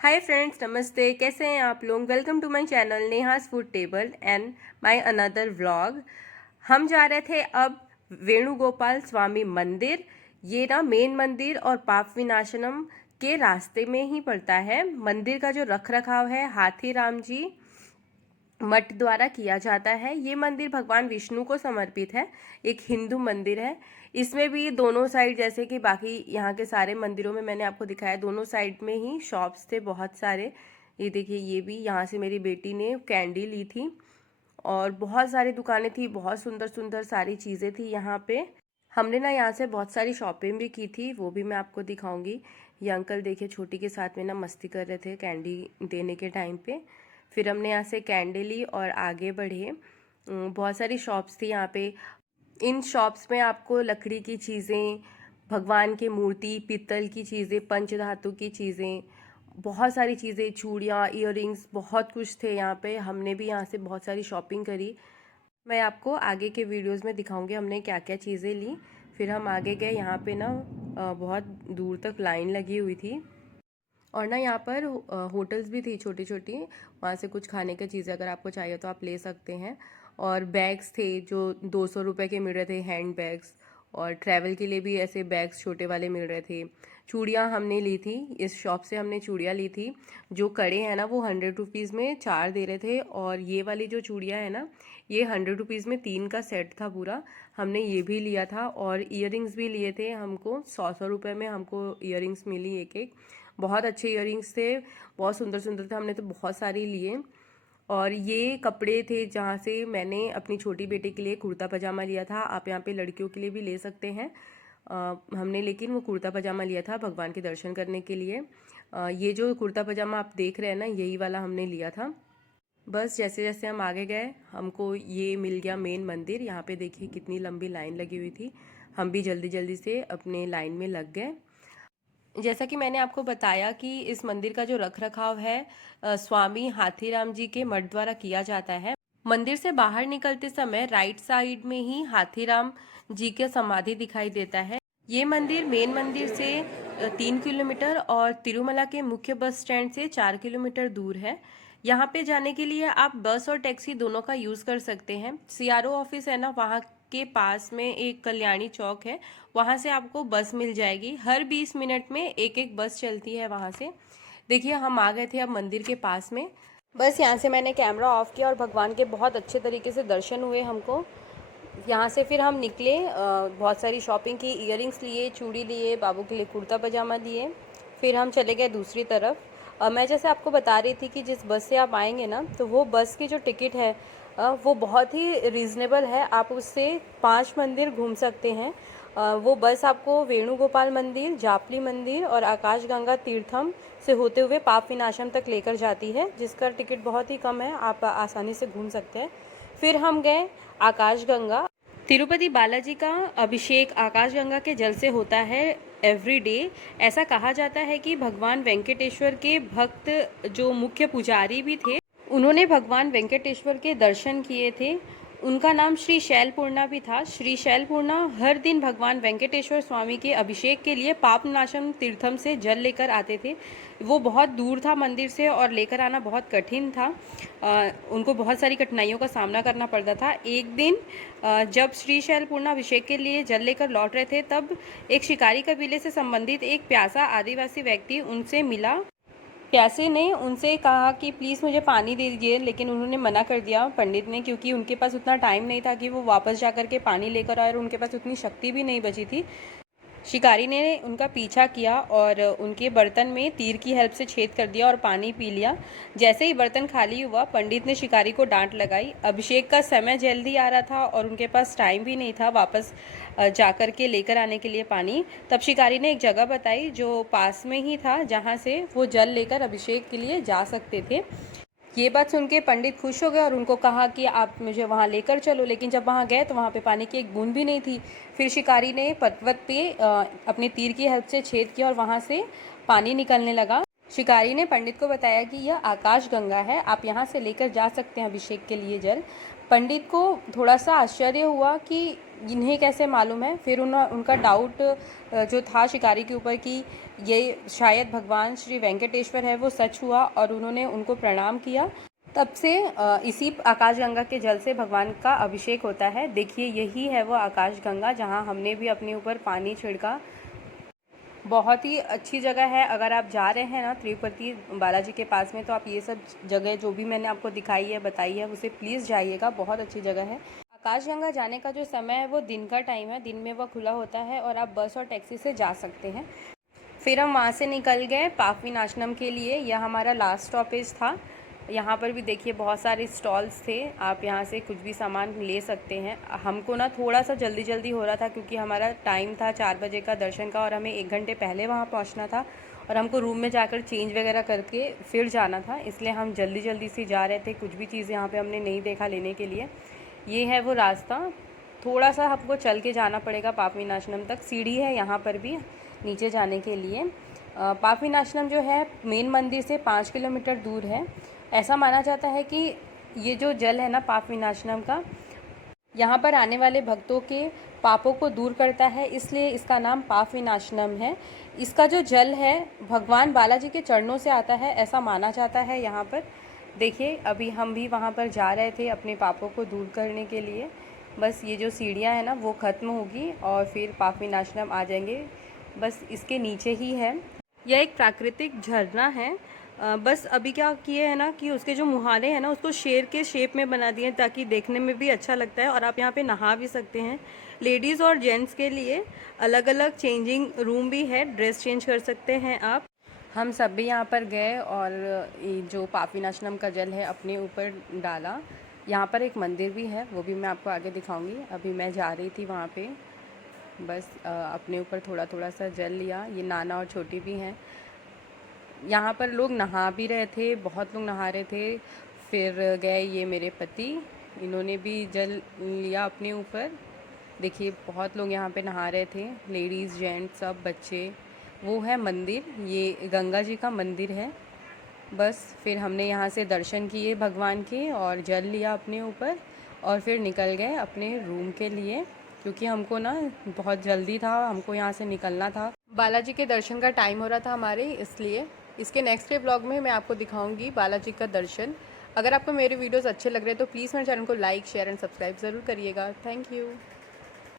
Hi friends, नमस्ते। कैसे हैं आप लोग? Welcome to my channel Neha's food table and my another vlog. हम जा रहे थे अब वेणुगोपाल स्वामी मंदिर। ये ना मेन मंदिर और पाप विनाशनम के रास्ते में ही पड़ता है। मंदिर का जो रख रखाव है हाथी राम जी मठ द्वारा किया जाता है। ये मंदिर भगवान विष्णु को समर्पित है, एक हिंदू मंदिर है। इसमें भी दोनों साइड, जैसे कि बाकी यहाँ के सारे मंदिरों में मैंने आपको दिखाया, दोनों साइड में ही शॉप्स थे बहुत सारे। ये देखिए, ये भी यहाँ से मेरी बेटी ने कैंडी ली थी और बहुत सारी दुकानें थी, बहुत सुंदर सुंदर सारी चीज़ें थी यहाँ पे। हमने ना यहाँ से बहुत सारी शॉपिंग भी की थी, वो भी मैं आपको दिखाऊंगी। ये अंकल देखिए छोटी के साथ में ना मस्ती कर रहे थे कैंडी देने के टाइम पे। फिर हमने यहाँ से कैंडी ली और आगे बढ़े। बहुत सारी शॉप्स थी यहाँ पे। इन शॉप्स में आपको लकड़ी की चीज़ें, भगवान की मूर्ति, पीतल की चीज़ें, पंचधातु की चीज़ें, बहुत सारी चीज़ें, चूड़ियाँ, इयररिंग्स, बहुत कुछ थे यहाँ पे। हमने भी यहाँ से बहुत सारी शॉपिंग करी। मैं आपको आगे के वीडियोस में दिखाऊंगी हमने क्या क्या चीज़ें ली। फिर हम आगे गए। यहाँ पे ना बहुत दूर तक लाइन लगी हुई थी और ना यहाँ पर होटल्स भी थी छोटी छोटी। वहाँ से कुछ खाने की चीज़ें अगर आपको चाहिए तो आप ले सकते हैं। और बैग्स थे जो 200 रुपये के मिल रहे थे, हैंड बैग्स। और ट्रैवल के लिए भी ऐसे बैग्स छोटे वाले मिल रहे थे। चूड़ियाँ हमने ली थी, इस शॉप से हमने चूड़ियाँ ली थी। जो कड़े हैं ना वो 100 रुपीज़ में 4 दे रहे थे, और ये वाली जो चूड़ियाँ हैं ना ये 100 रुपीज़ में 3 का सेट था पूरा। हमने ये भी लिया था। और इयररिंग्स भी लिए थे हमको, 100 रुपये में हमको इयररिंग्स मिली एक एक। बहुत अच्छे इयररिंग्स थे, बहुत सुंदर सुंदर थे। हमने तो बहुत सारी लिए। और ये कपड़े थे जहाँ से मैंने अपनी छोटी बेटी के लिए कुर्ता पजामा लिया था। आप यहाँ पे लड़कियों के लिए भी ले सकते हैं। हमने लेकिन वो कुर्ता पजामा लिया था भगवान के दर्शन करने के लिए। ये जो कुर्ता पजामा आप देख रहे हैं ना, यही वाला हमने लिया था। बस जैसे जैसे हम आगे गए हमको ये मिल गया मेन मंदिर। यहाँ पे देखिए कितनी लंबी लाइन लगी हुई थी। हम भी जल्दी जल्दी से अपने लाइन में लग गए। जैसा कि मैंने आपको बताया कि इस मंदिर का जो रख रखाव है स्वामी हाथीराम जी के मठ द्वारा किया जाता है। मंदिर से बाहर निकलते समय राइट साइड में ही हाथीराम जी का समाधि दिखाई देता है। ये मंदिर मेन मंदिर से 3 किलोमीटर और तिरुमला के मुख्य बस स्टैंड से 4 किलोमीटर दूर है। यहाँ पे जाने के लिए आप बस और टैक्सी दोनों का यूज़ कर सकते हैं। सीआरओ ऑफिस है ना, वहाँ के पास में एक कल्याणी चौक है, वहाँ से आपको बस मिल जाएगी। हर 20 मिनट में एक एक बस चलती है वहाँ से। देखिए हम आ गए थे अब मंदिर के पास में। बस यहाँ से मैंने कैमरा ऑफ किया और भगवान के बहुत अच्छे तरीके से दर्शन हुए हमको। यहाँ से फिर हम निकले, बहुत सारी शॉपिंग की, इयररिंग्स लिए, चूड़ी लिए, बाबू के लिए कुर्ता पजामा लिए। फिर हम चले गए दूसरी तरफ। मैं जैसे आपको बता रही थी कि जिस बस से आप आएंगे ना, तो वो बस की जो टिकट है वो बहुत ही रीज़नेबल है। आप उससे 5 मंदिर घूम सकते हैं। वो बस आपको वेणुगोपाल मंदिर, जापली मंदिर और आकाशगंगा तीर्थम से होते हुए पाप विनाशम तक लेकर जाती है, जिसका टिकट बहुत ही कम है, आप आसानी से घूम सकते हैं। फिर हम गए आकाशगंगा। तिरुपति बालाजी का अभिषेक आकाशगंगा के जल से होता है एवरी डे। ऐसा कहा जाता है कि भगवान वेंकटेश्वर के भक्त जो मुख्य पुजारी भी थे, उन्होंने भगवान वेंकटेश्वर के दर्शन किए थे। उनका नाम श्री शैलपूर्णा भी था। श्री शैलपूर्णा हर दिन भगवान वेंकटेश्वर स्वामी के अभिषेक के लिए पापनाशम तीर्थम से जल लेकर आते थे। वो बहुत दूर था मंदिर से और लेकर आना बहुत कठिन था। उनको बहुत सारी कठिनाइयों का सामना करना पड़ता था। एक दिन जब श्री शैलपूर्णा अभिषेक के लिए जल लेकर लौट रहे थे, तब एक शिकारी कबीले से संबंधित एक प्यासा आदिवासी व्यक्ति उनसे मिला। प्यासे ने उनसे कहा कि प्लीज़ मुझे पानी दे दीजिए, लेकिन उन्होंने मना कर दिया पंडित ने, क्योंकि उनके पास उतना टाइम नहीं था कि वो वापस जाकर के पानी लेकर आए और उनके पास उतनी शक्ति भी नहीं बची थी। शिकारी ने उनका पीछा किया और उनके बर्तन में तीर की हेल्प से छेद कर दिया और पानी पी लिया। जैसे ही बर्तन खाली हुआ, पंडित ने शिकारी को डांट लगाई। अभिषेक का समय जल्दी आ रहा था और उनके पास टाइम भी नहीं था वापस जाकर के लेकर आने के लिए पानी। तब शिकारी ने एक जगह बताई जो पास में ही था, जहाँ से वो जल लेकर अभिषेक के लिए जा सकते थे। ये बात सुन के पंडित खुश हो गए और उनको कहा कि आप मुझे वहाँ लेकर चलो। लेकिन जब वहाँ गए तो वहाँ पे पानी की एक बूंद भी नहीं थी। फिर शिकारी ने पर्वत पे अपने तीर की हेल्प से छेद किया और वहाँ से पानी निकलने लगा। शिकारी ने पंडित को बताया कि यह आकाश गंगा है, आप यहाँ से लेकर जा सकते हैं अभिषेक के लिए जल। पंडित को थोड़ा सा आश्चर्य हुआ कि इन्हें कैसे मालूम है। फिर उनका डाउट जो था शिकारी के ऊपर कि ये शायद भगवान श्री वेंकटेश्वर है वो सच हुआ और उन्होंने उनको प्रणाम किया। तब से इसी आकाशगंगा के जल से भगवान का अभिषेक होता है। देखिए यही है वो आकाशगंगा जहाँ हमने भी अपने ऊपर पानी छिड़का। बहुत ही अच्छी जगह है। अगर आप जा रहे हैं ना तिरुपति बालाजी के पास में, तो आप ये सब जगह जो भी मैंने आपको दिखाई है बताई है उसे प्लीज़ जाइएगा, बहुत अच्छी जगह है। आकाशगंगा जाने का जो समय है वो दिन का टाइम है, दिन में वह खुला होता है और आप बस और टैक्सी से जा सकते हैं। फिर हम वहाँ से निकल गए पापविनाशनम के लिए। यह हमारा लास्ट स्टॉपेज था। यहाँ पर भी देखिए बहुत सारे स्टॉल्स थे, आप यहाँ से कुछ भी सामान ले सकते हैं। हमको ना थोड़ा सा जल्दी हो रहा था क्योंकि हमारा टाइम था 4 बजे का दर्शन का और हमें 1 घंटे पहले वहाँ पहुँचना था और हमको रूम में जाकर चेंज वगैरह करके फिर जाना था, इसलिए हम जल्दी से जा रहे थे। कुछ भी चीज़ यहाँ पर हमने नहीं देखा लेने के लिए। ये है वो रास्ता, थोड़ा सा हमको चल के जाना पड़ेगा पापविनाशनम तक। सीढ़ी है यहाँ पर भी नीचे जाने के लिए। पापविनाशनम जो है मेन मंदिर से 5 किलोमीटर दूर है। ऐसा माना जाता है कि ये जो जल है ना पापविनाशनम का, यहाँ पर आने वाले भक्तों के पापों को दूर करता है, इसलिए इसका नाम पापविनाशनम है। इसका जो जल है भगवान बालाजी के चरणों से आता है, ऐसा माना जाता है यहाँ पर। देखिए अभी हम भी वहाँ पर जा रहे थे अपने पापों को दूर करने के लिए। बस ये जो सीढ़ियाँ हैं ना वो ख़त्म होगी और फिर पापविनाशनम आ जाएंगे, बस इसके नीचे ही है। यह एक प्राकृतिक झरना है। बस अभी क्या किए हैं ना कि उसके जो मुहाने हैं ना उसको शेर के शेप में बना दिए ताकि देखने में भी अच्छा लगता है और आप यहाँ पे नहा भी सकते हैं। लेडीज़ और जेंट्स के लिए अलग अलग चेंजिंग रूम भी है, ड्रेस चेंज कर सकते हैं आप। हम सब भी यहाँ पर गए और जो पापविनाशनम का जल है अपने ऊपर डाला। यहाँ पर एक मंदिर भी है, वो भी मैं आपको आगे दिखाऊंगी। अभी मैं जा रही थी वहाँ पे, बस अपने ऊपर थोड़ा सा जल लिया। ये नाना और छोटी भी हैं। यहाँ पर लोग नहा भी रहे थे, बहुत लोग नहा रहे थे। फिर गए ये मेरे पति, इन्होंने भी जल लिया अपने ऊपर। देखिए बहुत लोग यहाँ पे नहा रहे थे, लेडीज़ जेंट्स सब बच्चे। वो है मंदिर, ये गंगा जी का मंदिर है। बस फिर हमने यहाँ से दर्शन किए भगवान के और जल लिया अपने ऊपर और फिर निकल गए अपने रूम के लिए, क्योंकि हमको ना बहुत जल्दी था, हमको यहाँ से निकलना था। बालाजी के दर्शन का टाइम हो रहा था हमारे, इसलिए इसके नेक्स्ट डे ब्लॉग में मैं आपको दिखाऊंगी बालाजी का दर्शन। अगर आपको मेरे वीडियोस अच्छे लग रहे हैं तो प्लीज़ मेरे चैनल को लाइक शेयर एंड सब्सक्राइब ज़रूर करिएगा। Thank you.